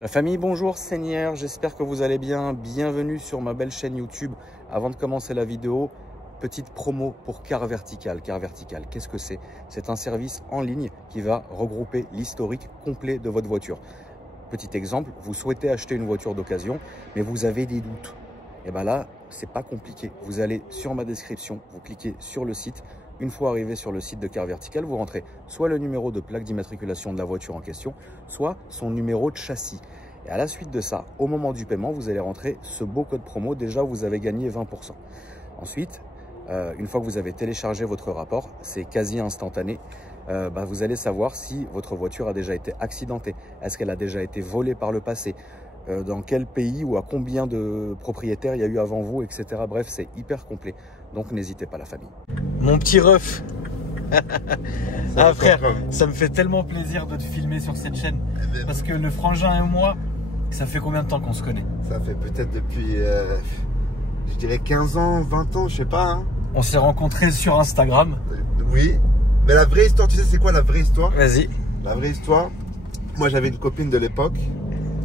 La famille, bonjour Seigneur, j'espère que vous allez bien. Bienvenue sur ma belle chaîne YouTube. Avant de commencer la vidéo, petite promo pour Car Vertical. Car Vertical, qu'est-ce que c'est? C'est un service en ligne qui va regrouper l'historique complet de votre voiture. Petit exemple, vous souhaitez acheter une voiture d'occasion, mais vous avez des doutes. Et bien là, c'est pas compliqué. Vous allez sur ma description, vous cliquez sur le site. Une fois arrivé sur le site de Car Vertical, vous rentrez soit le numéro de plaque d'immatriculation de la voiture en question, soit son numéro de châssis. Et à la suite de ça, au moment du paiement, vous allez rentrer ce beau code promo. Déjà, vous avez gagné 20%. Ensuite, une fois que vous avez téléchargé votre rapport, c'est quasi instantané. Vous allez savoir si votre voiture a déjà été accidentée. Est-ce qu'elle a déjà été volée par le passé? Dans quel pays ou à combien de propriétaires il y a eu avant vous, etc. Bref, c'est hyper complet. Donc, n'hésitez pas, la famille. Mon petit ref. Ah frère, ça me fait tellement plaisir de te filmer sur cette chaîne. Parce que le frangin et moi, ça fait combien de temps qu'on se connaît? Ça fait peut-être depuis, je dirais 15 ans, 20 ans, je sais pas. Hein. On s'est rencontrés sur Instagram. Oui, mais la vraie histoire, tu sais c'est quoi la vraie histoire? Vas-y. La vraie histoire, moi j'avais une copine de l'époque,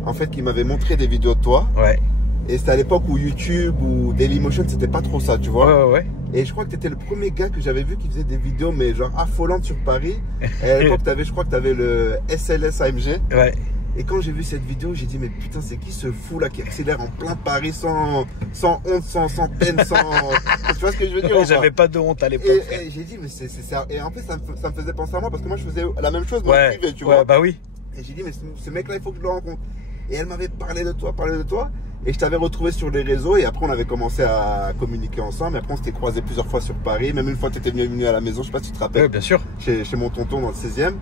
en fait, qui m'avait montré des vidéos de toi. Ouais. Et c'était à l'époque où YouTube ou Dailymotion, c'était pas trop ça, tu vois. Ouais. Et je crois que tu étais le premier gars que j'avais vu qui faisait des vidéos, mais genre affolantes sur Paris. Et à l'époque, je crois que tu avais le SLS AMG. Ouais. Et quand j'ai vu cette vidéo, j'ai dit, mais putain, c'est qui ce fou là qui accélère en plein Paris sans honte, sans peine, sans. Tu vois ce que je veux dire? Ouais, j'avais pas de honte à l'époque. Et j'ai dit, mais c'est ça. Et en fait, ça me faisait penser à moi parce que moi, je faisais la même chose, moi, privé, tu vois. Ouais, bah oui. Et j'ai dit, mais ce mec là, il faut que je le rencontre. Et elle m'avait parlé de toi. Et je t'avais retrouvé sur les réseaux et après on avait commencé à communiquer ensemble. Et après on s'était croisés plusieurs fois sur Paris. Même une fois tu étais venu à la maison, je sais pas si tu te rappelles. Oui, bien sûr. Chez mon tonton dans le 16e.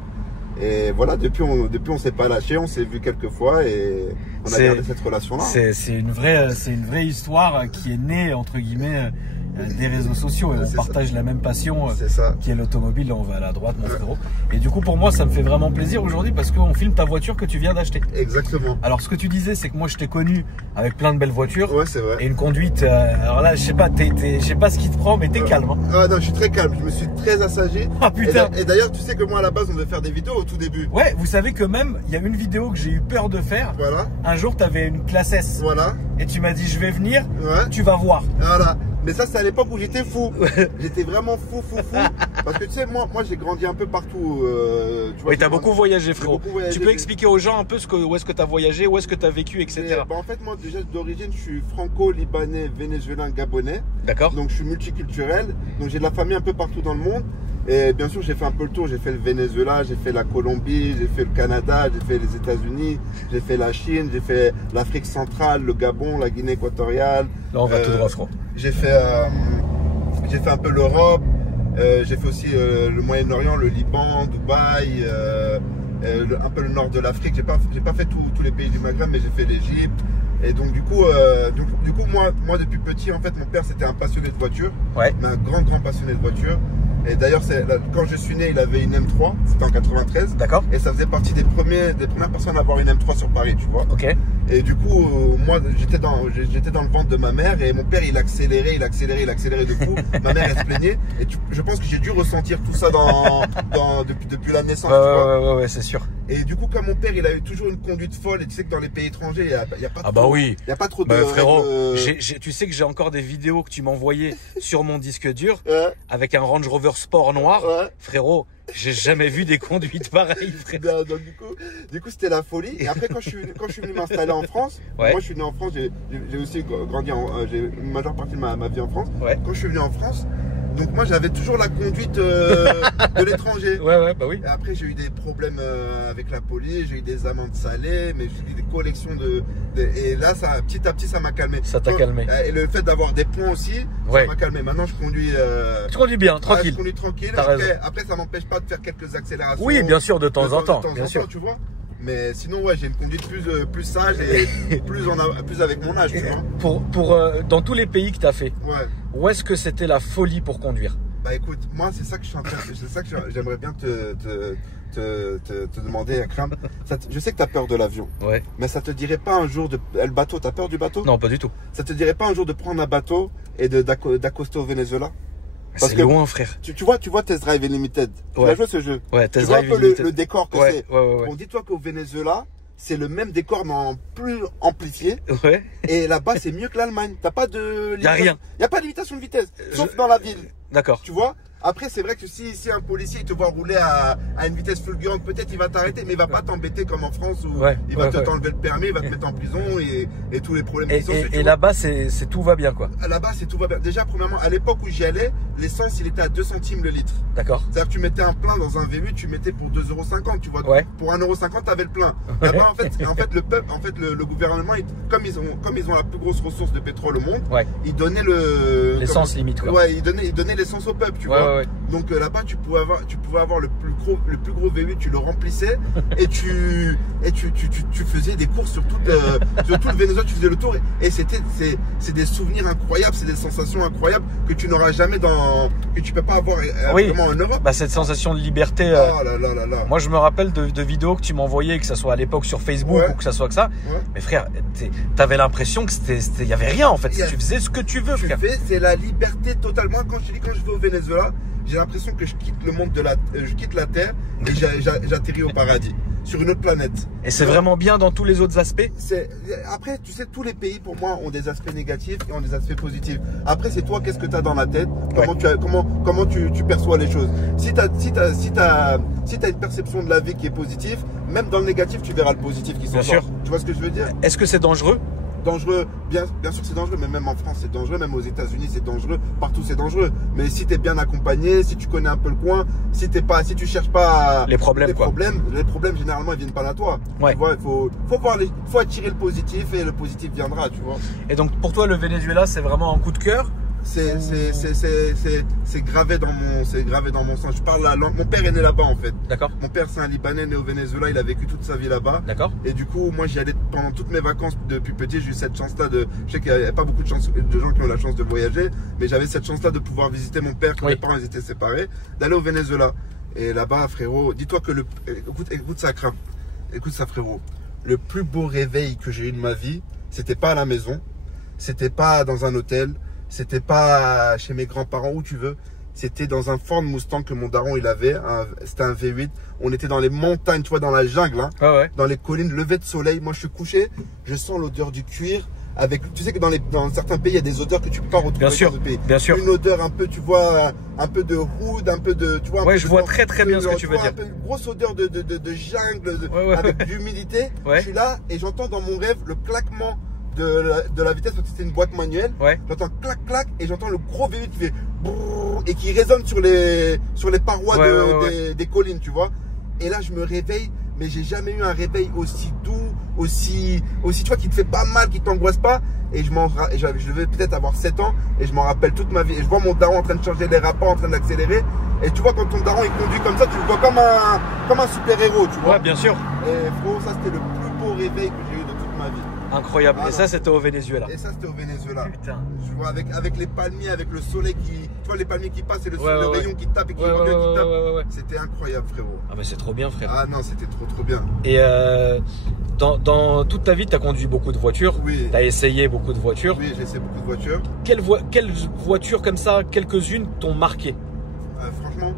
Et voilà, depuis on s'est pas lâché, on s'est vu quelques fois et on a gardé cette relation-là. C'est une vraie histoire qui est née entre guillemets des réseaux sociaux et on partage la même passion qui est l'automobile. On va à la droite, mon frérot. Et du coup, pour moi, ça me fait vraiment plaisir aujourd'hui parce qu'on filme ta voiture que tu viens d'acheter. Exactement. Alors, ce que tu disais, c'est que moi, je t'ai connu avec plein de belles voitures. Ouais, c'est vrai. Et une conduite. Alors là, je sais pas ce qui te prend, mais t'es calme. Hein. Ah non, je suis très calme. Je me suis très assagi. Ah putain. Et d'ailleurs, tu sais que moi, à la base, on devait faire des vidéos au tout début. Ouais, vous savez que même, il y a une vidéo que j'ai eu peur de faire. Voilà. Un jour, tu avais une classe S. Voilà. Et tu m'as dit, je vais venir. Ouais. Tu vas voir. Voilà. Mais ça, c'est à l'époque où j'étais fou. J'étais vraiment fou. Parce que tu sais, moi j'ai grandi un peu partout. Tu vois, oui, t'as beaucoup voyagé, frérot. Tu peux expliquer aux gens un peu où est-ce que t'as voyagé, où est-ce que t'as vécu, etc. En fait, moi, déjà d'origine, je suis franco-libanais, vénézuélien, gabonais. D'accord. Donc, je suis multiculturel. Donc, j'ai de la famille un peu partout dans le monde. Et bien sûr, j'ai fait un peu le tour. J'ai fait le Venezuela, j'ai fait la Colombie, j'ai fait le Canada, j'ai fait les États-Unis, j'ai fait la Chine, j'ai fait l'Afrique centrale, le Gabon, la Guinée équatoriale. Là, on va tout droit, frérot. J'ai fait un peu l'Europe. J'ai fait aussi le Moyen-Orient, le Liban, Dubaï, un peu le nord de l'Afrique. J'ai pas fait tous les pays du Maghreb, mais j'ai fait l'Égypte. Et donc du coup, moi depuis petit, en fait, mon père c'était un passionné de voiture, mais un grand passionné de voiture. Et d'ailleurs, quand je suis né, il avait une M3, c'était en 93. D'accord. Et ça faisait partie des premières personnes à avoir une M3 sur Paris, tu vois. Ok. Et du coup, moi, j'étais dans le ventre de ma mère et mon père, il accélérait de fou. Ma mère, elle se plaignait. Et je pense que j'ai dû ressentir tout ça depuis la naissance. Ouais, c'est sûr. Et du coup, comme mon père, il a eu toujours une conduite folle, et tu sais que dans les pays étrangers, il n'y a pas trop, il y a pas trop de frérot, tu sais que j'ai encore des vidéos que tu m'envoyais sur mon disque dur avec un Range Rover Sport noir. Frérot, j'ai jamais vu des conduites pareilles, frérot. Donc du coup, c'était la folie. Et après, quand je suis venu m'installer en France, moi, je suis né en France, j'ai aussi grandi, j'ai une majeure partie de ma vie en France. Quand je suis venu en France, donc moi j'avais toujours la conduite de l'étranger. Bah oui. Et après j'ai eu des problèmes avec la police, j'ai eu des amendes salées, mais j'ai eu des collections et là petit à petit ça m'a calmé. Ça t'a calmé. Et le fait d'avoir des points aussi, ça m'a calmé. Maintenant je conduis. Tu conduis bien, tranquille. Je conduis tranquille. Après ça m'empêche pas de faire quelques accélérations. Oui, bien sûr, de temps en temps, bien sûr. Tu vois. Mais sinon, j'ai une conduite plus sage et plus avec mon âge, tu vois. Dans tous les pays que tu as fait, où est-ce que c'était la folie pour conduire? Bah écoute, moi c'est ça que j'aimerais bien te demander, Akram. Je sais que tu as peur de l'avion. Mais ça te dirait pas un jour le bateau, tu as peur du bateau? Non, pas du tout. Ça te dirait pas un jour de prendre un bateau et d'accoster au Venezuela? C'est loin, frère. Tu vois Test Drive Unlimited. Tu as joué ce jeu. Ouais, Test Drive Unlimited. Tu vois un peu le décor que c'est. Bon, dis-toi qu'au Venezuela, c'est le même décor mais en plus amplifié. Ouais. Et là-bas, c'est mieux que l'Allemagne. T'as pas de... Y a rien. Y a pas de limitation de vitesse, sauf dans la ville. D'accord. Tu vois? Après, c'est vrai que si un policier il te voit rouler à une vitesse fulgurante, peut-être il va t'arrêter, mais il va pas t'embêter comme en France où il va t'enlever le permis, il va te mettre en prison et tous les problèmes. Et là-bas, c'est tout va bien, quoi. Là-bas, c'est tout va bien. Déjà, premièrement, à l'époque où j'y allais, l'essence, il était à 2 centimes le litre. D'accord. C'est-à-dire que tu mettais un plein dans un V8, tu mettais pour 2,50 €, tu vois. Ouais. Pour 1,50 €, t'avais le plein. Là-bas, en fait, le peuple, le gouvernement, comme ils ont la plus grosse ressource de pétrole au monde, ils donnaient l'essence limite, quoi. Ouais, ils donnaient l'essence au peuple, tu vois. Donc là-bas, tu pouvais avoir le plus gros V8, tu le remplissais et tu faisais des courses sur tout le Venezuela, tu faisais le tour et c'est des souvenirs incroyables, c'est des sensations incroyables que tu n'auras jamais que tu peux pas avoir vraiment en Europe. Bah, cette sensation de liberté. Oh là là là là. Moi, je me rappelle de vidéos que tu m'envoyais, que ça soit à l'époque sur Facebook ou que ça soit que ça. Mais frère, t'avais l'impression que y avait rien en fait. Tu faisais ce que tu veux, frère. C'est la liberté totalement. Quand je vais au Venezuela, j'ai l'impression que je quitte le monde je quitte la Terre et j'atterris au paradis, sur une autre planète. Et c'est vraiment bien dans tous les autres aspects. Après, tu sais, tous les pays pour moi ont des aspects négatifs et ont des aspects positifs. Après, c'est toi, qu'est-ce que tu as dans la tête, comment tu perçois les choses. Si tu as une perception de la vie qui est positive, même dans le négatif, tu verras le positif qui s'en sort. Tu vois ce que je veux dire? Est-ce que c'est dangereux? Dangereux, bien sûr c'est dangereux, mais même en France c'est dangereux, même aux États-Unis c'est dangereux, partout c'est dangereux. Mais si tu es bien accompagné, si tu connais un peu le coin, si tu cherches pas les problèmes généralement ils viennent pas à toi. Tu vois, faut attirer le positif et le positif viendra, tu vois. Et donc pour toi le Venezuela c'est vraiment un coup de cœur? C'est gravé dans mon sang. Je parle la langue. Mon père est né là-bas en fait. D'accord. Mon père c'est un Libanais né au Venezuela. Il a vécu toute sa vie là-bas. D'accord. Et du coup, moi j'y allais pendant toutes mes vacances depuis petit. J'ai eu cette chance-là je sais qu'il n'y a pas beaucoup de gens qui ont la chance de voyager, mais j'avais cette chance-là de pouvoir visiter mon père quand mes parents étaient séparés, d'aller au Venezuela. Et là-bas, frérot, dis-toi que écoute ça, Crap. Écoute ça, frérot. Le plus beau réveil que j'ai eu de ma vie, c'était pas à la maison, c'était pas dans un hôtel. C'était pas chez mes grands-parents, où tu veux. C'était dans un Ford Mustang que mon daron il avait. C'était un V8. On était dans les montagnes, tu vois, dans la jungle, hein, dans les collines, lever de soleil. Moi, je suis couché, je sens l'odeur du cuir. Tu sais que dans certains pays, il y a des odeurs que tu peux pas retrouver dans d'autres pays. Bien sûr. Une odeur un peu, tu vois, un peu de hood, un peu de, tu vois. Ouais, je vois très bien ce que tu veux dire. Un peu une grosse odeur de jungle, avec d'humidité. Je suis là et j'entends dans mon rêve le claquement de la vitesse, parce que c'était une boîte manuelle. J'entends clac clac et j'entends le gros V8 qui fait brrr, et qui résonne sur les parois des collines, tu vois. Et là je me réveille, mais j'ai jamais eu un réveil aussi doux, aussi tu vois, qui te fait pas mal, qui t'angoisse pas. Et je devais peut-être avoir 7 ans et je m'en rappelle toute ma vie. Et je vois mon daron en train de changer les rapports, en train d'accélérer. Et tu vois, quand ton daron il conduit comme ça, tu le vois comme un super-héros, tu vois. Ouais, bien sûr. Et frérot, ça c'était le plus beau réveil que j'ai eu de toute ma vie. Incroyable. Et ça, c'était au Venezuela. Et ça, c'était au Venezuela. Putain. Tu vois, avec les palmiers, avec le soleil qui... Tu vois, les palmiers qui passent et le rayon qui tape et qui tape. C'était incroyable, frérot. Ah, mais c'est trop bien, frère. Ah non, c'était trop bien. Et dans toute ta vie, tu as conduit beaucoup de voitures. Oui. Tu as essayé beaucoup de voitures. Oui, j'ai essayé beaucoup de voitures. Quelles voitures comme ça, quelques-unes, t'ont marqué? Franchement,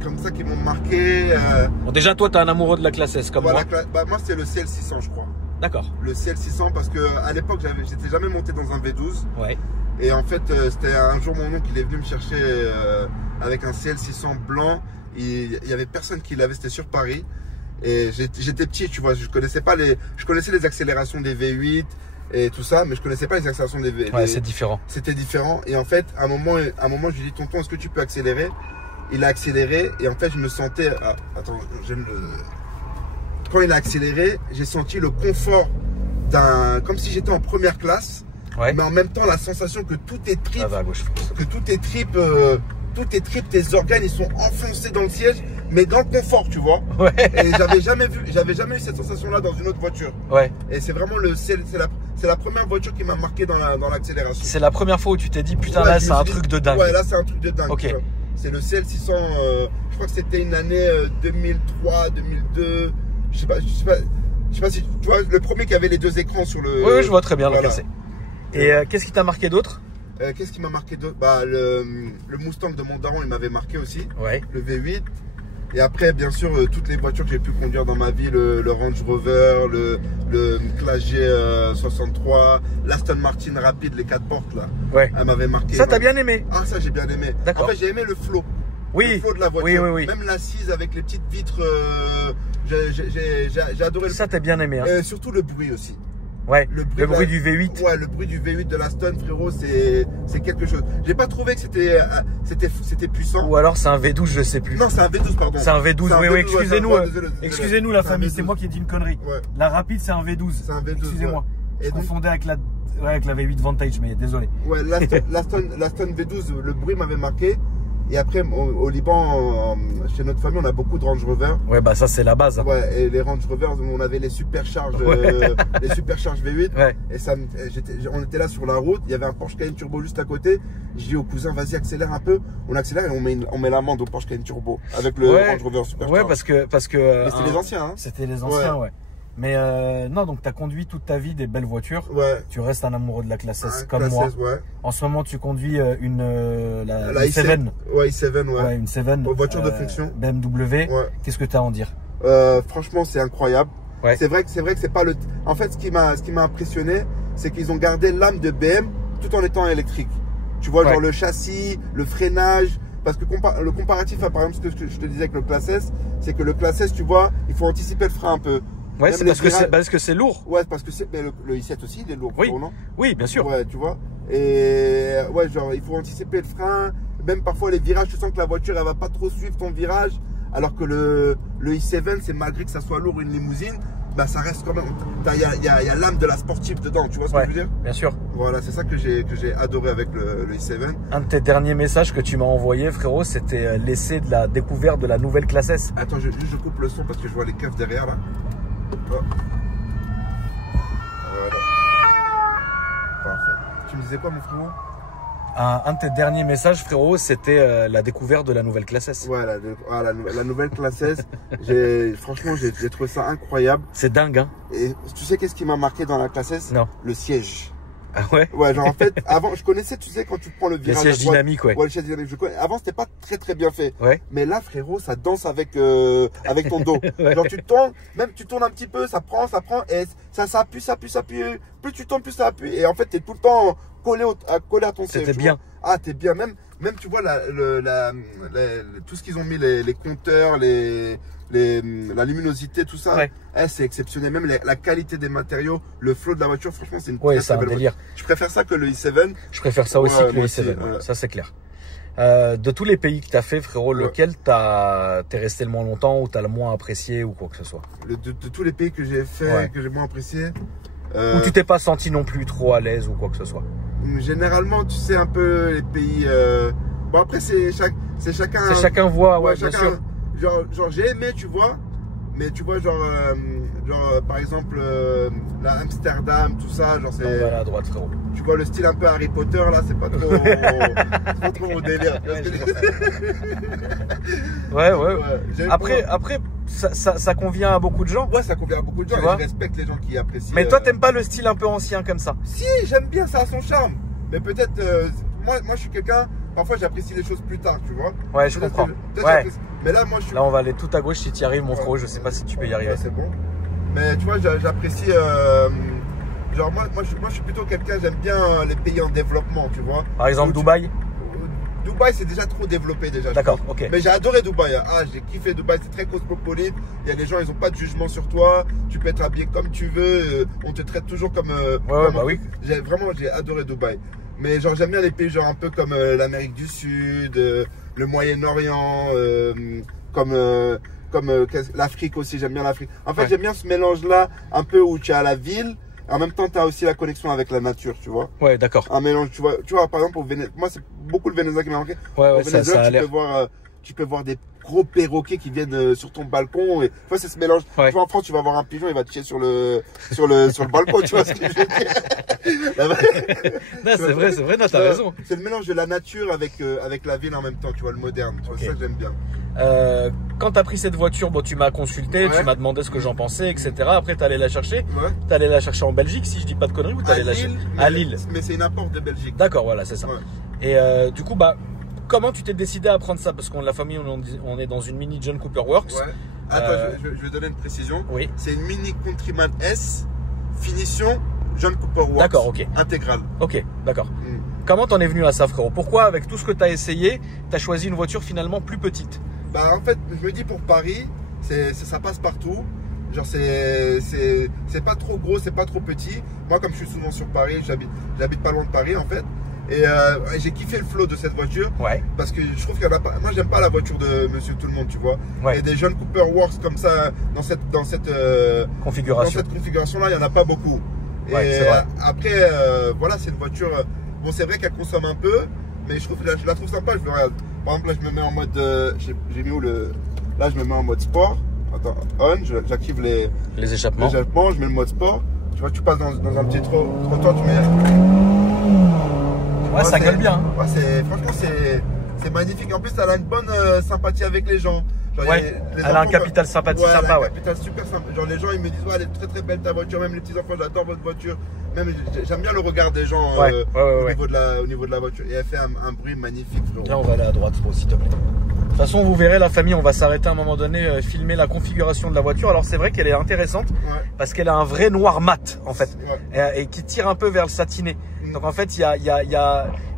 comme ça, qui m'ont marqué... Bon, déjà, toi, tu es un amoureux de la classe S, comme moi. Moi, c'est le CL600, je crois. D'accord. Le CL600, parce que à l'époque, j'étais jamais monté dans un V12. Ouais. Et en fait, c'était un jour mon oncle, il est venu me chercher avec un CL600 blanc. Il y avait personne qui l'avait, c'était sur Paris. Et j'étais petit, tu vois, je connaissais les accélérations des V8 et tout ça, mais je connaissais pas les accélérations des V8. Ouais, c'est différent. C'était différent. Et en fait, à un moment, je lui ai dit, tonton, est-ce que tu peux accélérer? Il a accéléré et en fait, je me sentais... Ah, attends, j'aime le... Quand il a accéléré, j'ai senti le confort comme si j'étais en première classe, mais en même temps la sensation que tout est trip, tes organes ils sont enfoncés dans le siège, mais dans le confort, tu vois. Et j'avais jamais eu cette sensation-là dans une autre voiture. Et c'est vraiment c'est la première voiture qui m'a marqué dans l'accélération. C'est la première fois où tu t'es dit putain là c'est un truc de dingue. Ouais, là c'est un truc de dingue. Ok. C'est le CL600. Je crois que c'était une année 2003, 2002. Je sais pas si tu vois le premier qui avait les deux écrans sur le... Oui, je vois très bien le cassé. Et qu'est-ce qui t'a marqué d'autre? Qu'est-ce qui m'a marqué d'autre? Le Mustang de mon daron, il m'avait marqué aussi. Ouais. Le V8. Et après, bien sûr, toutes les voitures que j'ai pu conduire dans ma vie, le Range Rover, le Classe G 63, l'Aston Martin rapide, les 4 portes là. Ouais. Elle m'avait marqué. Ça, t'as bien aimé? Ah, ça, j'ai bien aimé. D'accord. En fait, j'ai aimé le flow. Oui. Le flow de la voiture. Oui. Même l'assise avec les petites vitres, j'ai adoré. Ça, t'as bien aimé. Hein. Surtout le bruit aussi. Ouais, le bruit du V8. Ouais, le bruit du V8 de l'Aston, frérot, c'est quelque chose. J'ai pas trouvé que c'était puissant. Ou alors c'est un V12, je sais plus. Non, c'est un V12, pardon. C'est un V12, oui, excusez-nous. Ouais, excusez-nous la famille, c'est moi qui ai dit une connerie. Ouais. La rapide, c'est un V12. C'est un V12. Excusez-moi. Ouais. Je confondais avec la V8 Vantage, mais désolé. Ouais, l'Aston V12, le bruit m'avait marqué. Et après, au Liban, chez notre famille, on a beaucoup de Range Rover. Ouais, bah ça, c'est la base. Hein. Ouais, et les Range Rover, on avait les supercharges, les supercharges V8. Ouais. Et on était là sur la route, il y avait un Porsche Cayenne Turbo juste à côté. Je dis au cousin, vas-y, accélère un peu. On accélère et on met l'amende au Porsche Cayenne Turbo avec le Range Rover supercharge. Ouais, parce que. Mais c'était les anciens, hein. C'était les anciens, ouais. Mais non, donc tu as conduit toute ta vie des belles voitures. Ouais. Tu restes un amoureux de la classe S comme classe moi. S, ouais. En ce moment, tu conduis la i7. Ouais, i7, ouais. Ouais, une 7. Voiture de fonction. BMW. Ouais. Qu'est-ce que tu as à en dire? Franchement, c'est incroyable. Ouais. C'est vrai que c'est pas le. En fait, ce qui m'a impressionné, c'est qu'ils ont gardé l'âme de BM tout en étant électrique. Tu vois, genre le châssis, le freinage. Parce que le comparatif, par exemple, ce que je te disais avec le classe S, c'est que le classe S, tu vois, il faut anticiper le frein un peu. Ouais, c'est parce que c'est lourd. Ouais, parce que mais le i7 aussi, il est lourd. Oui, non? Oui, bien sûr. Ouais, tu vois. Et ouais, genre, il faut anticiper le frein. Même parfois, les virages, tu sens que la voiture, elle va pas trop suivre ton virage. Alors que le i7, c'est malgré que ça soit lourd, une limousine, bah ça reste quand même. Il y a l'âme de la sportive dedans, tu vois ce que je veux dire? Bien sûr. Voilà, c'est ça que j'ai adoré avec le i7. Un de tes derniers messages que tu m'as envoyé, frérot, c'était l'essai de la découverte de la nouvelle classe S. Attends, je coupe le son parce que je vois les keufs derrière là. Oh. Voilà. Parfait. Tu me disais quoi, mon frérot? Un de tes derniers messages, frérot, c'était la découverte de la nouvelle classe S. Ouais, la nouvelle classe S. Franchement, j'ai trouvé ça incroyable. C'est dingue, hein. Et tu sais qu'est-ce qui m'a marqué dans la classe S? Non. Le siège. Ah ouais? Ouais, genre en fait, avant, je connaissais, tu sais, quand tu prends le virage. Le siège dynamique, ouais. Ouais, le siège dynamique. Avant, c'était pas très bien fait. Ouais. Mais là, frérot, ça danse avec ton dos. Ouais. Genre, tu tournes, même tu tournes un petit peu, ça prend, et ça appuie. Plus tu tournes, plus ça appuie. Et en fait, t'es tout le temps collé à ton siège. C'était bien. Ah, t'es bien. Même, tu vois, tout ce qu'ils ont mis, les compteurs, la luminosité, tout ça, ouais. C'est exceptionnel. Même la qualité des matériaux, le flow de la voiture, franchement, c'est une très belle voiture. Je préfère ça que le i7. Je préfère ça aussi que le i7. Ça, c'est clair. De tous les pays que tu as fait, frérot, lequel t'es resté le moins longtemps ou t'as le moins apprécié ou quoi que ce soit? De tous les pays que j'ai fait, que j'ai moins apprécié. Ou tu t'es pas senti non plus trop à l'aise ou quoi que ce soit? Généralement, tu sais, un peu les pays. Bon, après, c'est chacun. C'est chacun voit, ouais, bien sûr. Genre j'ai aimé, tu vois, mais tu vois, genre par exemple, la Amsterdam, tout ça, genre c'est. Voilà, à droite, frérot. Tu vois le style un peu Harry Potter, là, c'est pas trop mon délire. Ouais. Après, ça convient à beaucoup de gens. Ouais, ça convient à beaucoup de gens. Je respecte les gens qui apprécient. Mais toi, t'aimes pas le style un peu ancien comme ça? Si, j'aime bien, ça a son charme. Mais peut-être, moi, je suis quelqu'un. Parfois, j'apprécie les choses plus tard, tu vois. Ouais, je comprends. Ouais. Mais là, moi, je suis. Là, on va aller tout à gauche si tu y arrives, mon frérot. Je sais pas si tu peux y arriver. Ouais, c'est bon. Mais tu vois, j'apprécie. Genre, moi, je suis plutôt quelqu'un, j'aime bien les pays en développement, tu vois. Par exemple, Dubaï. Dubaï, c'est déjà trop développé déjà. D'accord, ok. Mais j'ai adoré Dubaï. Ah, j'ai kiffé Dubaï, c'est très cosmopolite. Il y a des gens, ils n'ont pas de jugement sur toi. Tu peux être habillé comme tu veux. On te traite toujours comme. Oui. J'ai adoré Dubaï. Mais genre, j'aime bien les pays genre un peu comme l'Amérique du Sud, le Moyen-Orient, comme l'Afrique aussi. J'aime bien l'Afrique. En fait, j'aime bien ce mélange-là, un peu où tu es à la ville. En même temps, tu as aussi la connexion avec la nature, tu vois. Ouais, d'accord. Un mélange, tu vois, par exemple, moi, c'est beaucoup le Venezuela qui m'a marqué. Ouais, au Venezuela, tu peux voir des gros perroquets qui viennent sur ton balcon. Et c'est ce mélange. Ouais. Tu vois, en France, tu vas voir un pigeon, il va te chier sur le balcon, tu vois ce que je veux dire. Non, c'est vrai, non, t'as raison. C'est le mélange de la nature avec la ville en même temps, tu vois, le moderne. Tu vois, ça, j'aime bien. Quand tu as pris cette voiture, bon, tu m'as consulté, tu m'as demandé ce que j'en pensais, etc. Après, tu allé la chercher. Ouais. Tu allé la chercher en Belgique, si je dis pas de conneries, ou tu allé la chercher à Lille. Mais c'est une importe de Belgique. D'accord, voilà, c'est ça. Ouais. Et du coup, bah, comment tu t'es décidé à prendre ça? Parce qu'on la famille, on est dans une mini John Cooper Works. Ouais. Attends, je vais donner une précision. Oui. C'est une mini Countryman S, finition John Cooper Works. D'accord, ok. Intégrale. Ok, d'accord. Comment t'en es venu à ça, frérot? Pourquoi, avec tout ce que tu as essayé, tu as choisi une voiture finalement plus petite? Bah, en fait, je me dis pour Paris, ça passe partout. Genre, c'est pas trop gros, c'est pas trop petit. Moi, comme je suis souvent sur Paris, j'habite pas loin de Paris en fait. Et j'ai kiffé le flow de cette voiture. Ouais. Parce que je trouve qu'il n'y en a pas. Moi, j'aime pas la voiture de Monsieur Tout le Monde, tu vois. Ouais. Et des John Cooper Works comme ça, dans cette configuration-là, il n'y en a pas beaucoup. Ouais, et après, voilà, c'est une voiture. Bon, c'est vrai qu'elle consomme un peu, mais je la trouve sympa. Par exemple, là, je me mets en mode. J'ai mis où le. Là, je me mets en mode sport. Attends, on, j'active les échappements. Je mets le mode sport. Tu vois, tu passes dans un petit trottoir, tu mets. Ouais, ça gueule bien. Ouais, franchement, c'est magnifique. En plus, elle a une bonne sympathie avec les gens. Genre, ouais, elle a un capital sympathie sympa. Ouais, un capital super sympa. Genre, les gens, ils me disent, ouais, elle est très très belle ta voiture. Même les petits enfants, j'adore votre voiture. Même, j'aime bien le regard des gens au niveau de la voiture. Et elle fait un bruit magnifique. Là, on va aller à droite, s'il te plaît. De toute façon, vous verrez la famille, on va s'arrêter à un moment donné, filmer la configuration de la voiture. Alors c'est vrai qu'elle est intéressante parce qu'elle a un vrai noir mat en fait et qui tire un peu vers le satiné. Donc en fait,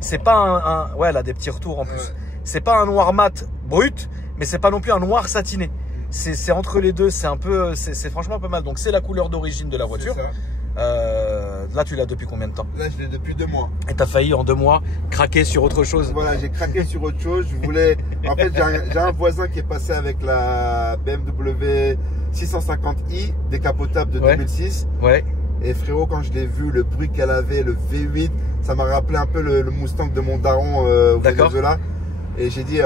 c'est pas ouais, elle a des petits retours en plus. C'est pas un noir mat brut, mais c'est pas non plus un noir satiné. C'est entre les deux, c'est un peu, c'est franchement pas mal. Donc c'est la couleur d'origine de la voiture. Là, tu l'as depuis combien de temps? Là, je l'ai depuis 2 mois. Et t'as failli en 2 mois craquer sur autre chose? Voilà, j'ai craqué sur autre chose. Je voulais. En fait, j'ai un voisin qui est passé avec la BMW 650i décapotable de 2006. Ouais. Et frérot, quand je l'ai vu, le bruit qu'elle avait, le V8, ça m'a rappelé un peu le Mustang de mon daron au Venezuela. Et j'ai dit.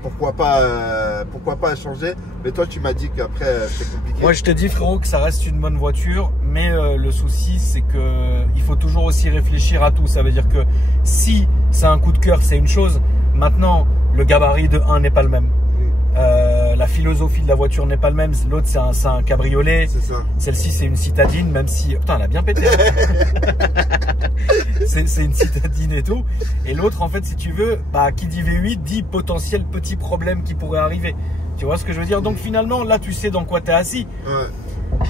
Pourquoi pas changer? Mais toi, tu m'as dit qu'après, c'est compliqué. Moi, je te dis, frérot, que ça reste une bonne voiture. Mais le souci, c'est qu'il faut toujours aussi réfléchir à tout. Ça veut dire que si c'est un coup de cœur, c'est une chose. Maintenant, le gabarit de 1 n'est pas le même. La philosophie de la voiture n'est pas le même. L'autre, c'est un cabriolet. C'est ça. Celle-ci, c'est une citadine, même si... Putain, elle a bien pété. C'est une citadine et tout. Et l'autre, en fait, si tu veux, bah, qui dit V8, dit potentiel petit problème qui pourrait arriver. Tu vois ce que je veux dire? Donc finalement, là, tu sais dans quoi tu es assis.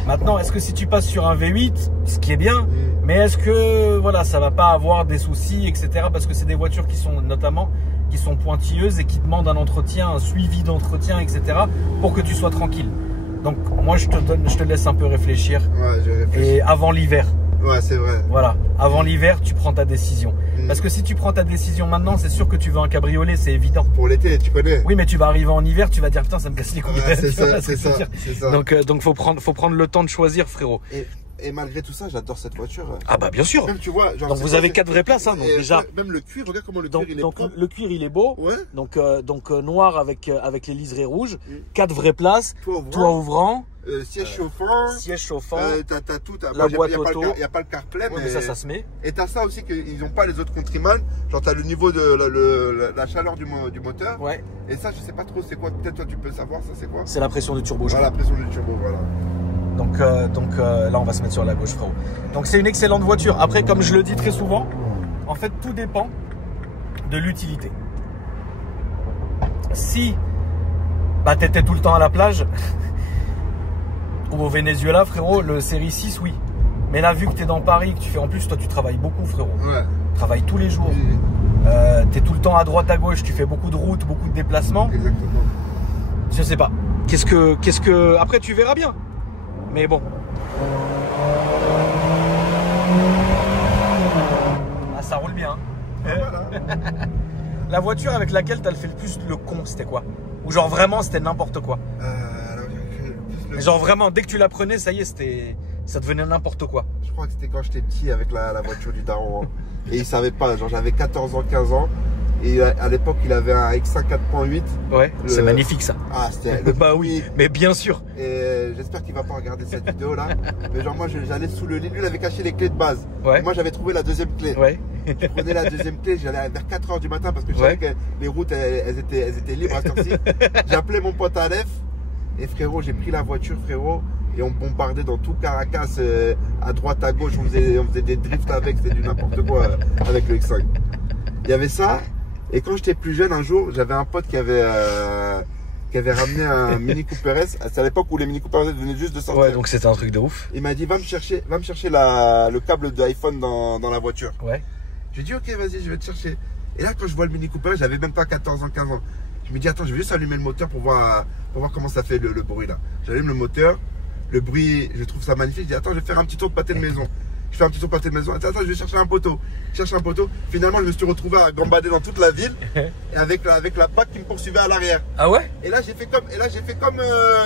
Maintenant, est-ce que si tu passes sur un V8, ce qui est bien, mais est-ce que voilà, ça va pas avoir des soucis, etc. Parce que c'est des voitures qui sont notamment... qui sont pointilleuses et qui demandent un entretien, un suivi d'entretien, etc. pour que tu sois tranquille. Donc moi je te laisse un peu réfléchir. Ouais, je réfléchis. Et avant l'hiver. Ouais, c'est vrai. Voilà, avant l'hiver, tu prends ta décision. Parce que si tu prends ta décision maintenant, c'est sûr que tu veux un cabriolet, c'est évident. Pour l'été, tu connais. Oui, mais tu vas arriver en hiver, tu vas dire putain, ça me casse les couilles. Ouais, c'est ça. Donc faut prendre le temps de choisir, frérot. Et malgré tout ça, j'adore cette voiture. Ah bah bien sûr. Même, tu vois, genre, donc vous avez 4 vraies places, hein, donc déjà. Même le cuir, regarde comment le cuir il est propre. Le cuir il est beau. Ouais. Donc noir avec les liserés rouges. 4 vraies places. Toit ouvrant. Siège chauffant. Siège chauffant. T'as tout. La boîte auto. Il n'y a pas le CarPlay, mais ça se met. Et t'as ça aussi qu'ils n'ont pas les autres Countryman. Genre t'as le niveau de la chaleur du moteur. Ouais. Et ça, je sais pas trop c'est quoi. Peut-être toi tu peux savoir ça c'est quoi. C'est la pression du turbo. Voilà, la pression du turbo, voilà. Donc là, on va se mettre sur la gauche, frérot. Donc, c'est une excellente voiture. Après, comme je le dis très souvent, en fait, tout dépend de l'utilité. Si bah, tu étais tout le temps à la plage ou au Venezuela, frérot, le série 6, oui. Mais là, vu que tu es dans Paris, que tu fais en plus, toi, tu travailles beaucoup, frérot. Ouais. Tu travailles tous les jours. Tu es tout le temps à droite, à gauche. Tu fais beaucoup de routes, beaucoup de déplacements. Exactement. Je sais pas. Qu'est-ce que... Après, tu verras bien. Mais bon. Ah, ça roule bien. Hein. Voilà. La voiture avec laquelle tu as fait le plus le con, c'était quoi? Ou genre vraiment, c'était n'importe quoi? Genre vraiment, dès que tu la prenais, ça y est, ça devenait n'importe quoi. Je crois que c'était quand j'étais petit avec la voiture du daron. Hein. Et il savait pas, genre j'avais 14 ans, 15 ans. Et à l'époque, il avait un X1 4.8. Ouais, c'est magnifique ça. Ah, c'était bah oui, mais bien sûr. Et j'espère qu'il va pas regarder cette vidéo là. Mais genre, moi, j'allais sous le lit. Lui, il avait caché les clés de base. Ouais. Moi, j'avais trouvé la deuxième clé. Ouais. Je prenais la deuxième clé, j'allais vers 4 h du matin parce que je savais que les routes, elles étaient libres à cette heure-ci. J'ai appelé mon pote Aleph. Et frérot, j'ai pris la voiture, frérot. Et on bombardait dans tout Caracas, à droite, à gauche. On faisait des drifts avec, c'était du n'importe quoi avec le X5. Il y avait ça. Et quand j'étais plus jeune, un jour, j'avais un pote qui avait ramené un Mini Cooper S. C'est à l'époque où les Mini Cooper S venaient juste de sortir. Ouais, donc c'était un truc de ouf. Il m'a dit, va me chercher le câble de iPhone dans la voiture. Ouais. J'ai dit, ok, vas-y, je vais te chercher. Et là, quand je vois le Mini Cooper, j'avais même pas 14 ans, 15 ans. Je me dis, attends, je vais juste allumer le moteur pour voir comment ça fait le bruit là. J'allume le moteur, le bruit, je trouve ça magnifique. Je dis, attends, je vais faire un petit tour de pâté de maison. Je fais un petit tour de pâté de maison. Attends, je vais chercher un poteau. Je cherche un poteau. Finalement, je me suis retrouvé à gambader dans toute la ville. Et avec la PAC qui me poursuivait à l'arrière. Ah ouais? Et là, j'ai fait comme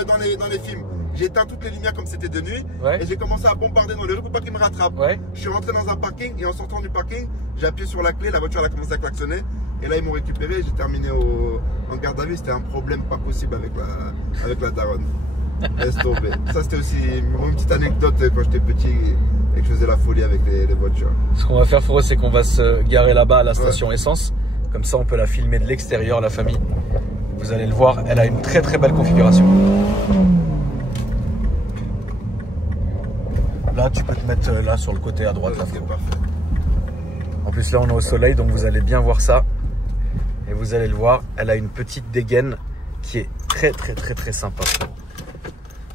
dans les films. J'ai éteint toutes les lumières comme c'était de nuit. Ouais. Et j'ai commencé à bombarder dans les rues pour pas qu'il me rattrape. Ouais. Je suis rentré dans un parking et en sortant du parking, j'ai appuyé sur la clé. La voiture elle a commencé à klaxonner. Et là, ils m'ont récupéré. J'ai terminé en garde à vue. C'était un problème pas possible avec la daronne. Laisse tomber. Ça, c'était aussi une petite anecdote quand j'étais petit et que je faisais la folie avec les voitures. Ce qu'on va faire, Frérot, c'est qu'on va se garer là-bas à la station essence. Comme ça, on peut la filmer de l'extérieur, la famille. Vous allez le voir, elle a une très très belle configuration. Là, tu peux te mettre là sur le côté à droite. Là, c'est parfait. En plus, là, on est au soleil, donc vous allez bien voir ça. Et vous allez le voir, elle a une petite dégaine qui est très très très très sympa.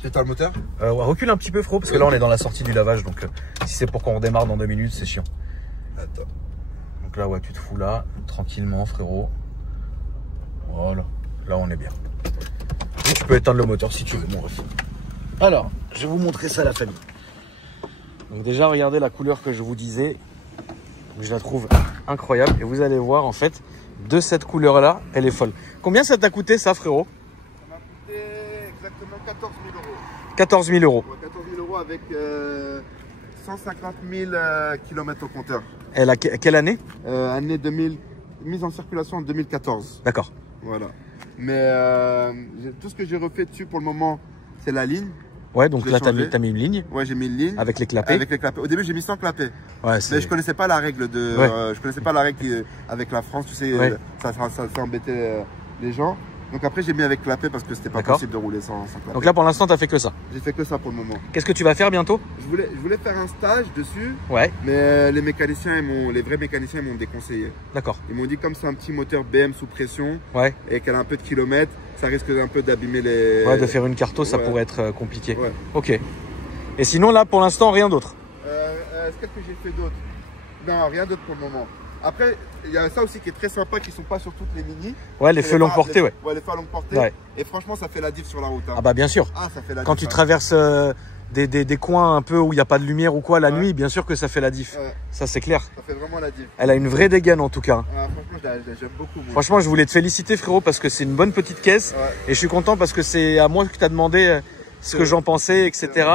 J'éteins le moteur. Recule un petit peu, Frérot, parce que là, on est dans la sortie du lavage. Donc, si c'est pour qu'on redémarre dans 2 minutes, c'est chiant. Attends. Donc là, ouais, tu te fous là, tranquillement, Frérot. Voilà. Là, on est bien. Et tu peux éteindre le moteur si tu veux, mon ref. Alors, je vais vous montrer ça à la famille. Donc déjà, regardez la couleur que je vous disais. Je la trouve incroyable. Et vous allez voir, en fait, de cette couleur-là, elle est folle. Combien ça t'a coûté, ça, Frérot? Ça m'a coûté exactement 14 000 euros. 14 000 euros. Ouais, 14 000 euros avec 150 000 km au compteur. Elle a quelle année? Année 2000, mise en circulation en 2014. D'accord. Voilà. Mais tout ce que j'ai refait dessus pour le moment, c'est la ligne. Ouais, donc là, t'as mis une ligne. Ouais, j'ai mis une ligne. Avec les clapets. Avec les clapets. Au début, j'ai mis sans clapets. Ouais, mais je connaissais pas la règle de. Ouais. Je connaissais pas la règle avec la France, tu sais, ouais. ça embêtait les gens. Donc après, j'ai mis avec clapet parce que c'était pas possible de rouler sans clapet. Donc là, pour l'instant, t'as fait que ça. J'ai fait que ça pour le moment. Qu'est-ce que tu vas faire bientôt? Je voulais faire un stage dessus. Ouais. Mais les mécaniciens, les vrais mécaniciens, m'ont déconseillé. D'accord. Ils m'ont dit comme c'est un petit moteur BM sous pression. Ouais. Et qu'elle a un peu de kilomètres, ça risque un peu d'abîmer les. Ouais, de faire une carto, ça pourrait être compliqué. Ouais. Ok. Et sinon, là, pour l'instant, rien d'autre. Qu'est-ce que j'ai fait d'autre? Non, rien d'autre pour le moment. Après, il y a ça aussi qui est très sympa, qui sont pas sur toutes les mini. Ouais, les feux longue portée, ouais. Ouais, les feux longue portée. Ouais. Et franchement, ça fait la diff sur la route. Hein. Ah bah bien sûr. Ah, ça fait la diff. Quand tu traverses des coins un peu où il n'y a pas de lumière ou quoi la nuit, bien sûr que ça fait la diff. Ouais. Ça, c'est clair. Ça fait vraiment la diff. Elle a une vraie dégaine en tout cas. Franchement, j'aime beaucoup. Moi. Franchement, je voulais te féliciter, frérot, parce que c'est une bonne petite caisse. Ouais. Et je suis content parce que c'est à moi que tu as demandé ce que j'en pensais, etc.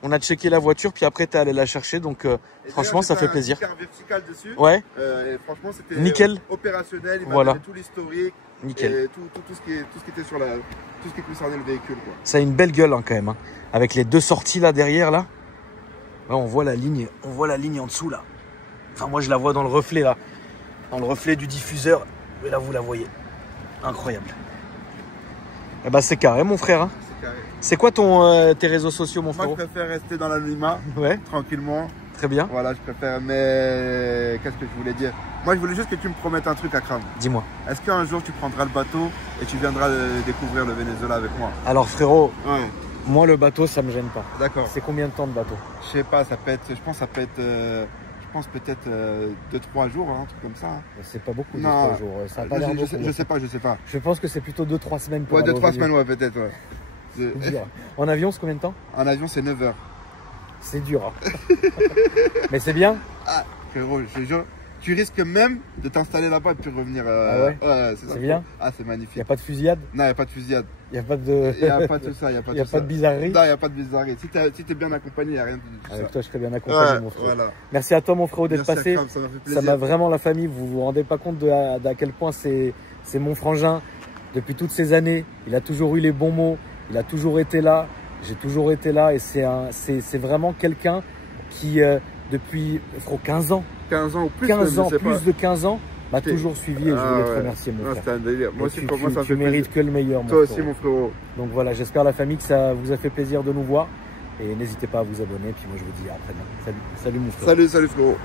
On a checké la voiture, puis après, tu es allé la chercher. Donc, franchement, ça fait plaisir. Il y a un vertical dessus. Ouais. Et franchement, c'était nickel. Opérationnel. Il m'a donné tout l'historique. Nickel. Et tout ce qui était sur tout ce qui concernait le véhicule. Quoi. Ça a une belle gueule hein, quand même. Hein. Avec les deux sorties là derrière, là. Là, on voit la ligne en dessous, là. Enfin, moi, je la vois dans le reflet, là. Dans le reflet du diffuseur. Mais là, vous la voyez. Incroyable. Eh ben, c'est carré, mon frère. Hein. C'est quoi tes réseaux sociaux, mon frère? Moi, je préfère rester dans l'anonymat, tranquillement. Très bien. Voilà, je préfère. Mais qu'est-ce que je voulais dire? Moi, je voulais juste que tu me promettes un truc, Akram. Dis-moi. Est-ce qu'un jour, tu prendras le bateau et tu viendras découvrir le Venezuela avec moi? Alors, frérot, moi, le bateau, ça me gêne pas. D'accord. C'est combien de temps de bateau? Je sais pas, ça peut être. Je pense peut-être 2-3 jours, hein, un truc comme ça. C'est pas beaucoup, 2-3 jours. Ça a pas l'air beaucoup. Je sais pas. Je pense que c'est plutôt 2-3 semaines. Ouais, 2-3 semaines, ouais, peut-être, ouais. En avion, c'est combien de temps? En avion, c'est 9 heures. C'est dur. Hein. Mais c'est bien. Ah, frérot, je te jure, tu risques même de t'installer là-bas et puis revenir. Ah ouais, c'est bien. Ah, c'est magnifique. Il n'y a pas de fusillade? Non, il n'y a pas de fusillade. Il n'y a pas de. Il n'y a pas de tout ça. Il n'y a pas de bizarrerie? Non, il n'y a pas de bizarrerie. Si tu es bien accompagné, il n'y a rien de tout ça. Avec toi, je serais bien accompagné, mon frère. Voilà. Merci à toi, mon frérot, d'être passé. Ça m'a fait plaisir. Ça m'a vraiment la famille. Vous vous rendez pas compte d'à quel point c'est mon frangin. Depuis toutes ces années, il a toujours eu les bons mots. Il a toujours été là. J'ai toujours été là. Et c'est vraiment quelqu'un qui, depuis 15 ans. 15 ans ou plus. 15 ans, plus de 15 ans. M'a toujours suivi et je voulais te remercier, mon frère. C'est un délire. Moi aussi, pour moi, ça fait plaisir. Tu mérites que le meilleur, mon frérot. Toi aussi, mon frérot. Donc voilà, j'espère la famille que ça vous a fait plaisir de nous voir. Et n'hésitez pas à vous abonner. Puis moi, je vous dis à après-demain. Salut mon frère. Salut frérot.